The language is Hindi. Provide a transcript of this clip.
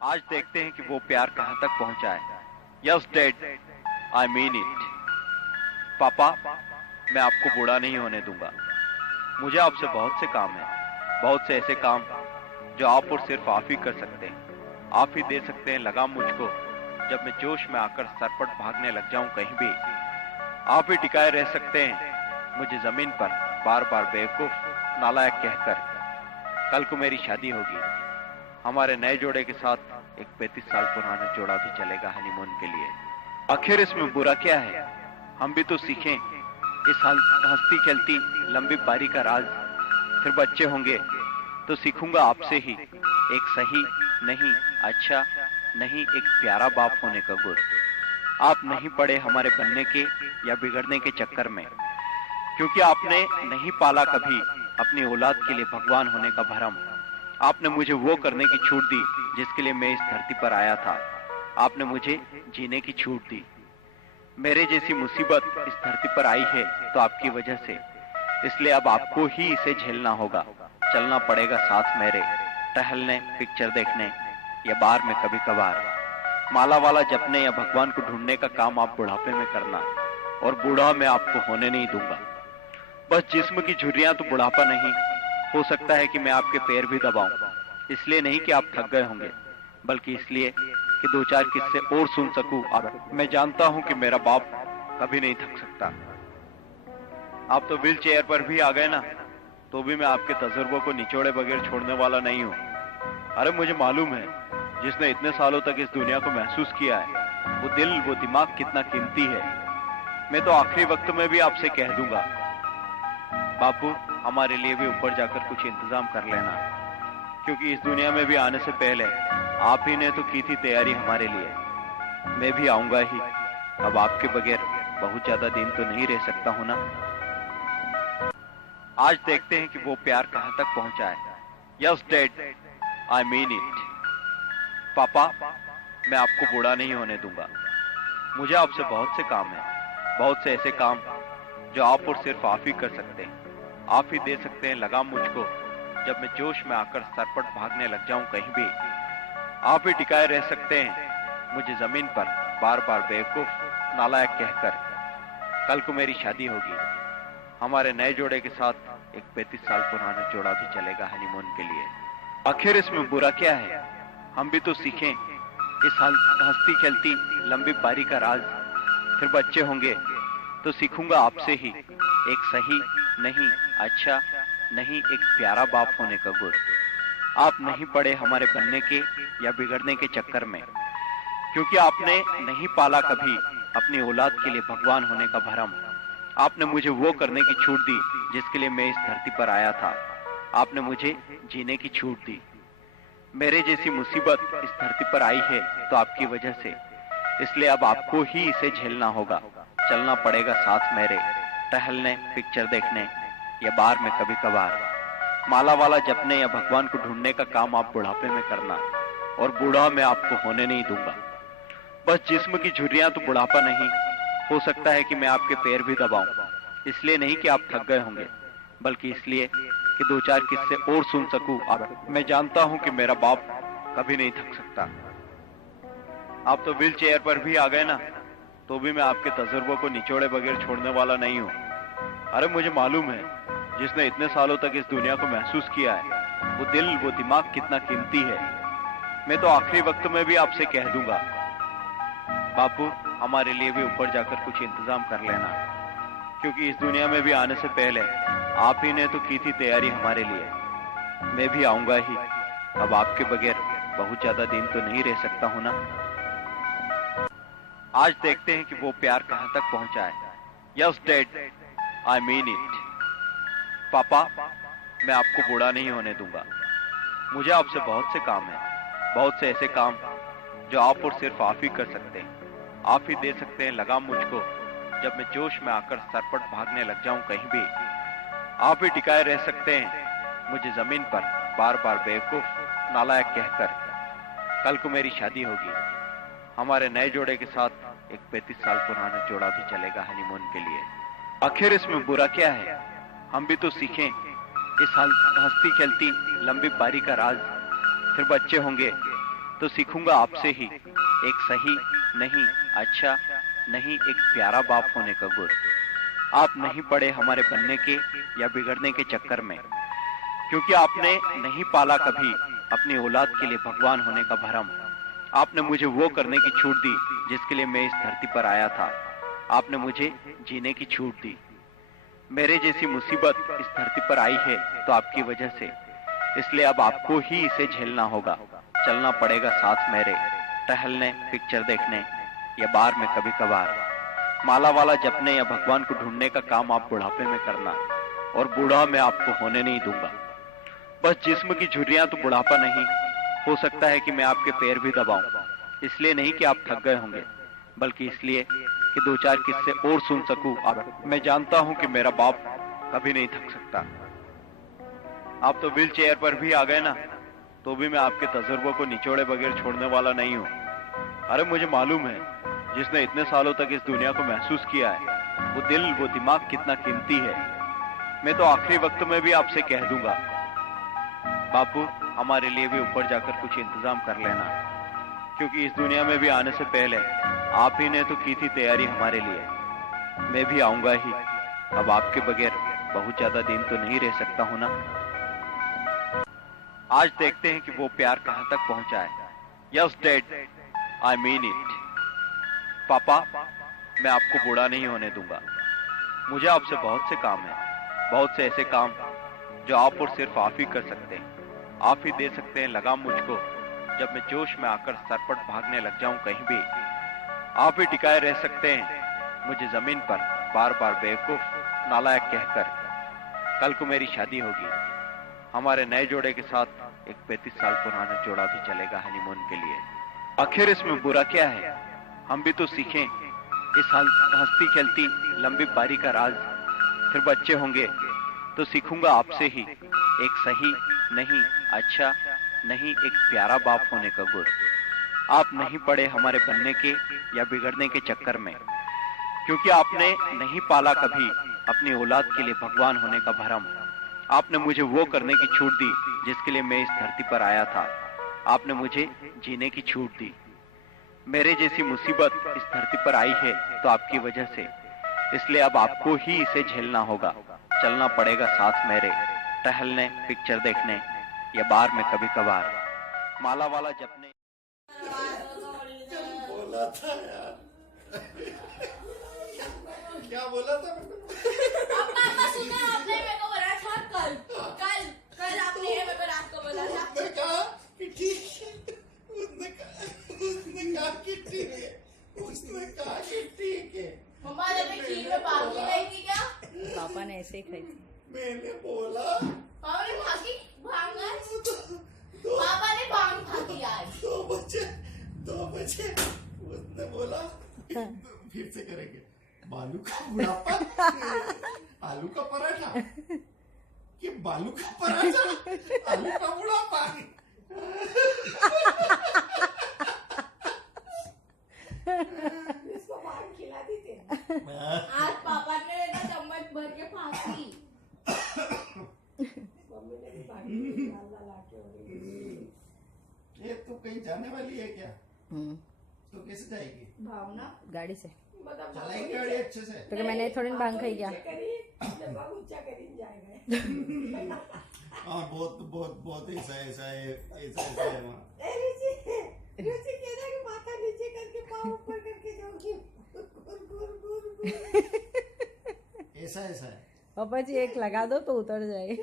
आज देखते हैं कि वो प्यार कहां तक पहुंचा है। Yes dad, I mean it. पापा, मैं आपको बूढ़ा नहीं होने दूंगा। मुझे आपसे बहुत से काम हैं, बहुत से ऐसे काम जो आप और सिर्फ आप ही कर सकते हैं। आप ही दे सकते हैं लगाम मुझको जब मैं जोश में आकर सरपट भागने लग जाऊं कहीं भी। आप ही टिकाए रह सकते हैं मुझे जमीन पर बार बार बेवकूफ नालायक कहकर। कल को मेरी शादी होगी, हमारे नए जोड़े के साथ एक 35 साल पुराना जोड़ा भी चलेगा हनीमून के लिए। आखिर इसमें बुरा क्या है? हम भी तो सीखें इस हंसती खेलती लंबी पारी का राज। फिर बच्चे होंगे तो सीखूंगा आपसे ही एक सही नहीं, अच्छा नहीं, एक प्यारा बाप होने का गुर। आप नहीं पड़े हमारे बनने के या बिगड़ने के चक्कर में, क्योंकि आपने नहीं पाला कभी अपनी औलाद के लिए भगवान होने का भरम। आपने मुझे वो करने की छूट दी जिसके लिए मैं इस धरती पर आया था। आपने मुझे जीने की छूट दी। मेरे जैसी मुसीबत इस धरती पर आई है तो आपकी वजह से, इसलिए अब आपको ही इसे झेलना होगा। चलना पड़ेगा साथ मेरे, टहलने, पिक्चर देखने या बार में कभी कभार। माला वाला जपने या भगवान को ढूंढने का काम आप बुढ़ापे में करना, और बूढ़ा मैं आपको होने नहीं दूंगा। बस जिस्म की झुर्रियां तो बुढ़ापा नहीं। हो सकता है कि मैं आपके पैर भी दबाऊं, इसलिए नहीं कि आप थक गए होंगे, बल्कि इसलिए कि दो चार किस्से और सुन सकूं। अब मैं जानता हूं कि मेरा बाप कभी नहीं थक सकता। आप तो व्हील चेयर पर भी आ गए ना, तो भी मैं आपके तजुर्बों को निचोड़े बगैर छोड़ने वाला नहीं हूं। अरे मुझे मालूम है, जिसने इतने सालों तक इस दुनिया को महसूस किया है, वो दिल, वो दिमाग कितना कीमती है। मैं तो आखिरी वक्त में भी आपसे कह दूंगा, बापू हमारे लिए भी ऊपर जाकर कुछ इंतजाम कर लेना, क्योंकि इस दुनिया में भी आने से पहले आप ही ने तो की थी तैयारी हमारे लिए। मैं भी आऊंगा ही। अब आपके बगैर बहुत ज्यादा दिन तो नहीं रह सकता हूं ना। आज देखते हैं कि वो प्यार कहां तक पहुंचा है। Yes dad, I mean it. पापा, मैं आपको बूढ़ा नहीं होने दूंगा। मुझे आपसे बहुत से काम हैं, बहुत से ऐसे काम जो आप और सिर्फ आप ही कर सकते हैं। आप ही दे सकते हैं लगाम मुझको जब मैं जोश में आकर सरपट भागने लग जाऊं कहीं भी। आप ही टिकाए रह सकते हैं मुझे जमीन पर बार बार बेवकूफ नालायक कहकर। कल को मेरी शादी होगी, हमारे नए जोड़े के साथ एक 35 साल पुराना जोड़ा भी चलेगा हनीमून के लिए। आखिर इसमें बुरा क्या है? हम भी तो सीखें इस हंसती खेलती लंबी पारी का राज। फिर बच्चे होंगे तो सीखूंगा आपसे ही एक सही नहीं, अच्छा नहीं, एक प्यारा बाप होने का गुर। आप नहीं पड़े हमारे बनने के या बिगड़ने के चक्कर में, क्योंकि आपने नहीं पाला कभी अपनी औलाद के लिए भगवान होने का भरम। आपने मुझे वो करने की छूट दी जिसके लिए मैं इस धरती पर आया था। आपने मुझे जीने की छूट दी। मेरे जैसी मुसीबत इस धरती पर आई है तो आपकी वजह से, इसलिए अब आपको ही इसे झेलना होगा। चलना पड़ेगा साथ मेरे, टहलने, पिक्चर देखने या बार में कभी कभार। माला वाला जपने या भगवान को ढूंढने का काम आप बुढ़ापे में करना, और बूढ़ा मैं आपको होने नहीं दूंगा। बस जिस्म की झुर्रियां तो बुढ़ापा नहीं। हो सकता है कि मैं आपके पैर भी दबाऊं, इसलिए नहीं कि आप थक गए होंगे, बल्कि इसलिए कि दो चार किस्से और सुन सकूं। अब मैं जानता हूं कि मेरा बाप कभी नहीं थक सकता। आप तो व्हील चेयर पर भी आ गए ना, तो भी मैं आपके तजुर्बों को निचोड़े बगैर छोड़ने वाला नहीं हूं। अरे मुझे मालूम है, जिसने इतने सालों तक इस दुनिया को महसूस किया है, वो दिल, वो दिमाग कितना कीमती है। मैं तो आखिरी वक्त में भी आपसे कह दूंगा, बापू हमारे लिए भी ऊपर जाकर कुछ इंतजाम कर लेना, क्योंकि इस दुनिया में भी आने से पहले आप ही ने तो की थी तैयारी हमारे लिए। मैं भी आऊंगा ही। अब आपके बगैर बहुत ज्यादा दिन तो नहीं रह सकता हूं ना। आज देखते हैं कि वो प्यार कहां तक पहुंचा है। Yes dad, I mean it. पापा, मैं आपको बूढ़ा नहीं होने दूंगा। मुझे आपसे बहुत से काम हैं, बहुत से ऐसे काम जो आप और सिर्फ आप ही कर सकते हैं। आप ही दे सकते हैं लगाम मुझको जब मैं जोश में आकर सरपट भागने लग जाऊं कहीं भी। आप ही टिकाए रह सकते हैं मुझे जमीन पर बार बार बेवकूफ नालायक कहकर। कल को मेरी शादी होगी, हमारे नए जोड़े के साथ एक 35 साल पुराना जोड़ा भी चलेगा हनीमून के लिए। आखिर इसमें बुरा क्या है? हम भी तो सीखें इस हंसती खेलती लंबी पारी का राज। फिर बच्चे होंगे तो सीखूंगा आपसे ही एक सही नहीं, अच्छा नहीं, एक प्यारा बाप होने का गुर। आप नहीं पड़े हमारे बनने के या बिगड़ने के चक्कर में, क्योंकि आपने नहीं पाला कभी अपनी औलाद के लिए भगवान होने का भरम। आपने मुझे वो करने की छूट दी जिसके लिए मैं इस धरती पर आया था। आपने मुझे जीने की छूट दी। मेरे जैसी मुसीबत इस धरती पर आई है तो आपकी वजह से, इसलिए अब आपको ही इसे झेलना होगा। चलना पड़ेगा साथ मेरे, टहलने, पिक्चर देखने या बार में कभी कभार। माला वाला जपने या भगवान को ढूंढने का काम आप बुढ़ापे में करना, और बूढ़ा मैं आपको होने नहीं दूंगा। बस जिस्म की झुर्रियां तो बुढ़ापा नहीं। हो सकता है कि मैं आपके पैर भी दबाऊं, इसलिए नहीं कि आप थक गए होंगे, बल्कि इसलिए कि दो चार किस्से और सुन सकूं। अब मैं जानता हूं कि मेरा बाप कभी नहीं थक सकता। आप तो व्हील चेयर पर भी आ गए ना, तो भी मैं आपके तजुर्बों को निचोड़े बगैर छोड़ने वाला नहीं हूं। अरे मुझे मालूम है, जिसने इतने सालों तक इस दुनिया को महसूस किया है, वो दिल, वो दिमाग कितना कीमती है। मैं तो आखिरी वक्त में भी आपसे कह दूंगा, बापू हमारे लिए भी ऊपर जाकर कुछ इंतजाम कर लेना, क्योंकि इस दुनिया में भी आने से पहले आप ही ने तो की थी तैयारी हमारे लिए। मैं भी आऊंगा ही। अब आपके बगैर बहुत ज्यादा दिन तो नहीं रह सकता हूं ना। आज देखते हैं कि वो प्यार कहां तक पहुंचा है। Yes dad, I mean it. पापा, मैं आपको बूढ़ा नहीं होने दूंगा। मुझे आपसे बहुत से काम है, बहुत से ऐसे काम जो आप और सिर्फ आप ही कर सकते हैं। आप ही दे सकते हैं लगाम मुझको, जब मैं जोश में आकर सरपट भागने लग जाऊं कहीं भी। आप ही टिकाए रह सकते हैं मुझे जमीन पर बार बार बेवकूफ, नालायक कहकर। कल को मेरी शादी होगी, हमारे नए जोड़े के साथ एक 35 साल पुराना जोड़ा भी चलेगा हनीमून के लिए। आखिर इसमें बुरा क्या है? हम भी तो सीखें इस हंसती खेलती लंबी पारी का राज। फिर बच्चे होंगे तो सीखूंगा आपसे ही एक सही नहीं, अच्छा नहीं, एक प्यारा बाप होने का गुर। आप नहीं पड़े हमारे बनने के या बिगड़ने के चक्कर में, क्योंकि आपने नहीं पाला कभी अपनी औलाद के लिए भगवान होने का भरम। आपने मुझे वो करने की छूट दी जिसके लिए मैं इस धरती पर आया था। आपने मुझे जीने की छूट दी। मेरे जैसी मुसीबत इस धरती पर आई है तो आपकी वजह से, इसलिए अब आपको ही इसे झेलना होगा। चलना पड़ेगा साथ मेरे, टहलने, पिक्चर देखने या बार में कभी कभार। माला वाला जपने। बोला था यार। क्या बोला था? पापा सुना आपने मेरे को बोला था कल कल कल आपने मेरे को रात को बोला था। उसने कहा कि ठीक है, उसने कहा कि ठीक है, उसने कहा कि ठीक है। मम्मा ने खीर में भांग खाई थी क्या? पापा ने ऐसे ही खाई थी। मैंने बोला पापा ने भागी भांग पापा ने भांग खा दी आज। 2 बजे उसने बोला फिर से करेंगे, बालू का बुढ़ापा, आलू का पराठा, कि बालू का पराठा, आलू का बुढ़ापा। इसको भांग खिला दी थी। आज पापा ने ना चम्मच भर के फांसी। मम्मी ने भी भांग ला के। ये तो कहीं जाने वाली है क्या? तो कैसे जाएगी? भावना गाड़ी से चलाएंगे गाड़ी अच्छे से। तो मैंने थोड़ी भांग खाई क्या? हाँ, बहुत बहुत बहुत ऐसा ऐसा है, ऐसा है वहाँ। माथा नीचे करके पाँव ऊपर करके जाओगी। ऐसा है। पापा जी एक लगा दो तो उतर जाए।